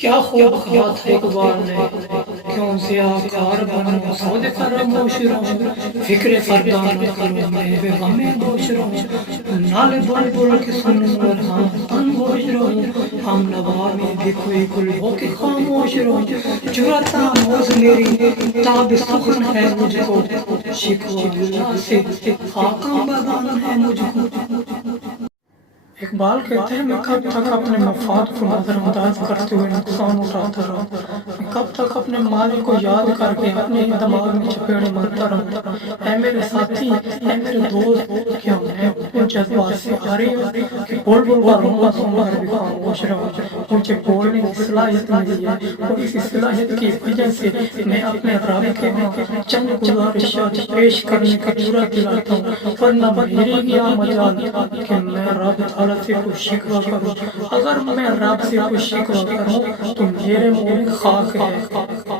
کیا خوب کہا تھا اقبال نے، کیوں ضیاءکار بنوں سود فراموش رہوں، فکر فردا نہ کروں میں بے غم گوش رہوں، نالے بلبل کے سنوں اور ہم تن گوش رہوں، ہم نوا میں بھی کوئی گل ہو کے خاموش رہوں، جرأت آموز میری تاب سخن ہے مجھ کو، شکوہ اللہ سے خاکم بدن ہے مجھ کو۔ اقبال کہتے ہیں میں کب تک اپنے مفاد کو نظر انداز کرتے ہوئے نقصان اٹھاتا رہا، میں کب تک اپنے ماضی کو یاد کر کے اپنے دماغ میں چپیڑے مارتا رہا۔ اے میرے ساتھی، اے میرے دوست، کیا میں ان جذبات سے آ رہی ہوں کہ بول بول کر رونا سن کر بھی خاموش رہا؟ مجھے بولنے کی صلاحیت ملی ہے اور اسی صلاحیت کی وجہ سے میں اپنے رب کے ہاں چند گزارشات پیش کرنے کی جرأت دلاتا ہوں، ورنہ میری کیا مجال کہ میں رب تعالیٰ سے کوئی شکوہ کروں۔ اگر میں رب سے کوئی شکوہ کروں تو میرے منہ میں خاک ہے۔